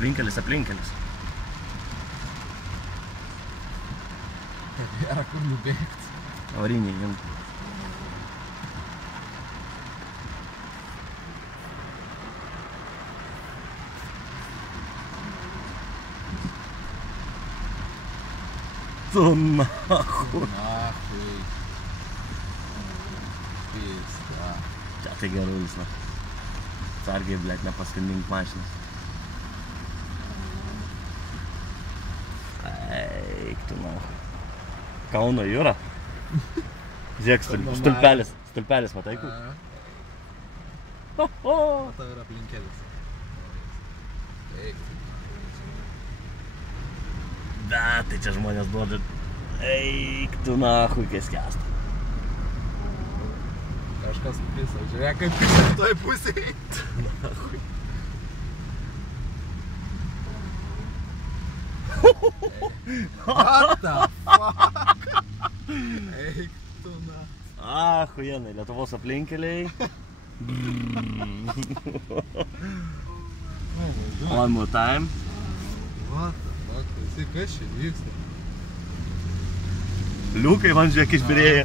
Aplinkelis. Nėra kur nubėgti. Avariniai jums. Tu nahui. Nahui. Pista. Čia tai gerulis, na. Sargiai, blėt, nepaskandink mašinas. Eik, tu nahui. Kauno jūra. Žiūrėk, stulpelis, matai kur? Matau yra aplinkelis. Eik. Da, tai čia žmonės duoda. Eik, tu nahui, kai skęsta. Kažkas pisa, žiūrėk, kaip pisa toj pusėj. Tu nahui. What the fuck? Eik, tu na. Achujenai, Lietuvos aplinkeliai. One more time. What the fuck? Tai kas čia vyksta? Liukai man žiūrėk išbirėja.